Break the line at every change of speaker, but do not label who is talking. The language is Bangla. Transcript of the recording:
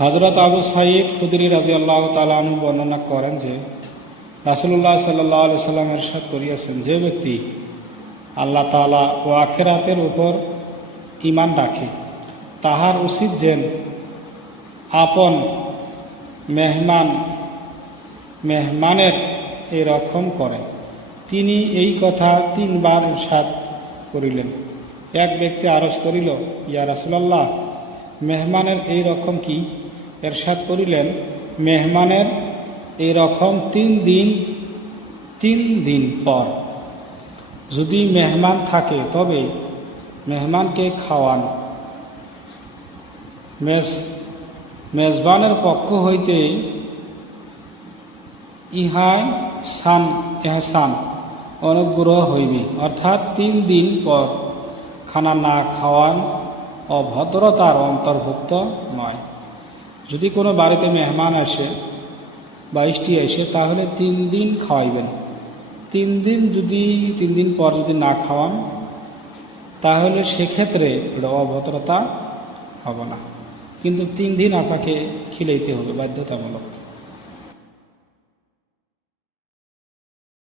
হজরত আবু সাইদ খুদরি রাজি আল্লাহ তালু বর্ণনা করেন যে রাসুল্লাহ সাল্লাহ আলি সাল্লাম এরশাদ করিয়াছেন, যে ব্যক্তি আল্লাহ তালা ও আখেরাতের উপর ইমান রাখে, তাহার উচিত যেন আপন মেহমান, মেহমানের এই রক্ষণ করে। তিনি এই কথা তিনবার ইরশাদ করিলেন। এক ব্যক্তি আরজ করিল, ইয়া রাসুলাল্লাহ, মেহমানের এই রকম কি? এরশাদ করিলেন, মেহমানের এই রকম তিন দিন তিন দিন পর যদি মেহমান থাকে, তবে মেহমানকে খাওয়ান। মেজ, মেজবানের পক্ষ হইতে ইহায় সান এহসান অনুগ্রহ হইবে। অর্থাৎ তিন দিন পর খানা না খাওয়ান অভদ্রতার অন্তর্ভুক্ত নয়। যদি কোনো বাড়িতে মেহমান আসে বাইশটি আসে, তাহলে তিন দিন খাওয়াইবেন। তিন দিন যদি, তিন দিন পর যদি না খাওয়ান, তাহলে সেক্ষেত্রে এটা অভদ্রতা হবে না। কিন্তু তিন দিন আপনাকে খিলাইতে হবে বাধ্যতামূলক।